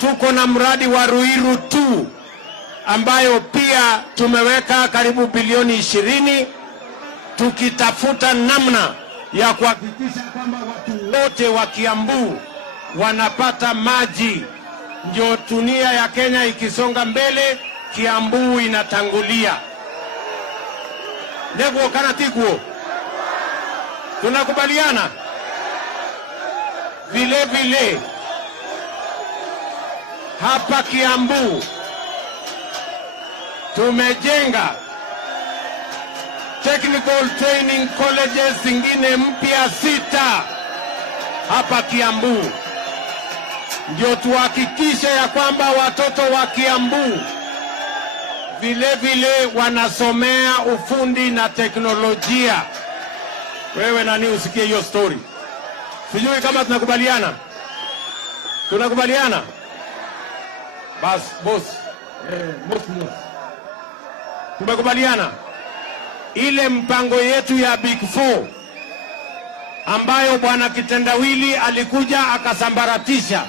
tuko na mradi wa Ruiru 2 ambayo pia tumeweka karibu bilioni 20 tukitafuta namna ya kuhakikisha kwamba watu wote wa Kiambu wanapata maji. Ndio dunia ya Kenya ikisonga mbele, Kiambu inatangulia. Ndego kana tikuo. Tunakubaliana? Vile vile hapa Kiambu tumejenga technical training colleges zingine mpya 6 hapa Kiambu. Ndio tuhakikishe ya kwamba watoto wa Kiambu vile vile wanasomea ufundi na teknolojia. Wewe nani usikie hiyo story? Sijui kama tunakubaliana. Tunakubaliana? Bas, boss. Boss. Tumekubaliana. Ile mpango yetu ya Big 4 ambayo bwana Kitendawili alikuja akasambaratisha.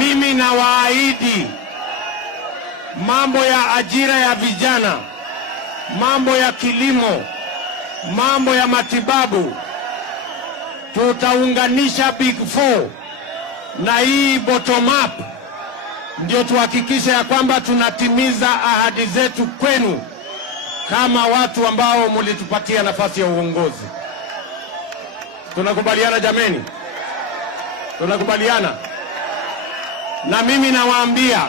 Mimi na waahidi mambo ya ajira ya vijana, mambo ya kilimo, mambo ya matibabu, tutaunganisha Big 4 na hii bottom up, ndio tuhakikishe ya kwamba tunatimiza ahadi zetu kwenu kama watu ambao mulitupatia nafasi ya uongozi. Tunakubaliana jameni? Tunakubaliana? Na mimi nawaambia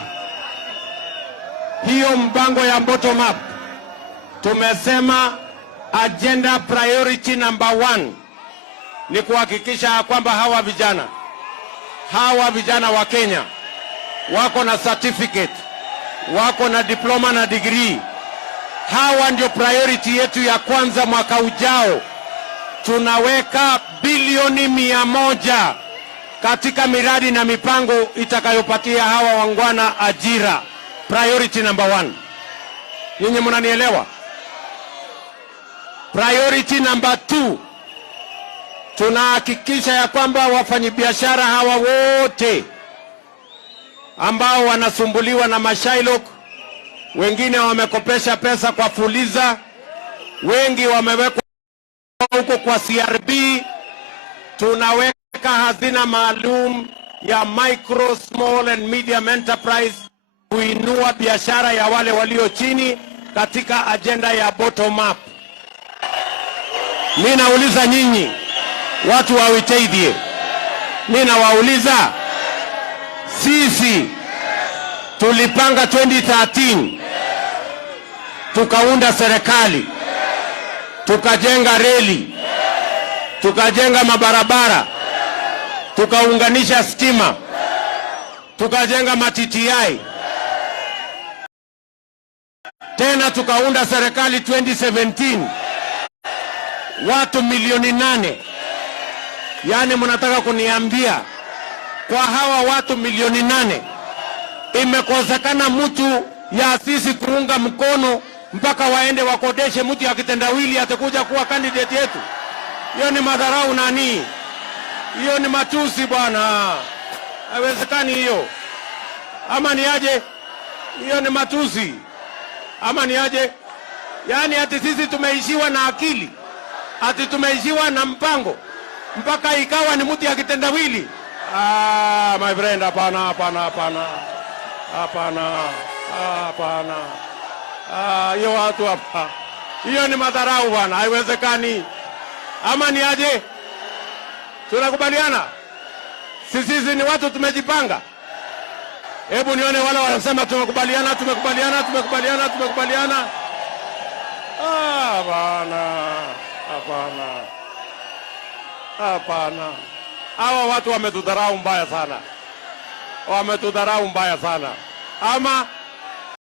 hiyo mpango ya bottom up, tumesema agenda priority number 1 ni kuhakikisha kwamba hawa vijana wa Kenya wako na certificate, wako na diploma na degree. Hawa ndio priority yetu ya kwanza. Mwaka ujao tunaweka bilioni 100 katika miradi na mipango itakayopatia hawa wangwana ajira. Priority number 1. Nyinyi mnanielewa? Priority number 2, tunahakikisha ya kwamba wafanyabiashara hawa wote ambao wanasumbuliwa na mashailok, wengine wamekopesha pesa kwa Fuliza, wengi wamewekwa huko kwa CRB, tunaweka hazina maalum ya micro, small and medium enterprise kuinua biashara ya wale walio chini katika agenda ya bottom up. Mimi nauliza nyinyi watu wa Witeithie, mimi nawauliza, sisi tulipanga 2013 tukaunda serikali, tukajenga reli, tukajenga mabarabara, tukaunganisha stima, tukajenga matiti, tena tukaunda serikali 2017 watu milioni 8. Yani mnataka kuniambia kwa hawa watu milioni 8 imekosekana mtu ya sisi kuunga mkono mpaka waende wakodeshe mtu ya Kitendawili atakuja kuwa candidate yetu? Hiyo ni madharau nani? Hiyo ni matusi bwana. Haiwezekani hiyo. Ama ni aje? Hiyo ni matusi. Ama ni aje? Yani ati sisi tumeishiwa na akili, ati tumeishiwa na mpango mpaka ikawa ni mtu ya Kitendawili? My friend, hapana, hapana, hapana. Hapana. Hapana. Hiyo watu hapa. Hiyo ni madharau bwana, haiwezekani. Ama ni aje? Tunakubaliana? Sisi ni watu tumejipanga. Hebu nione wale wanasema tumekubaliana, tumekubaliana, tumekubaliana, tumekubaliana. Hapana. Hapana. Hapana. Hawa watu wametudharau mbaya sana. Wametudharau mbaya sana. Ama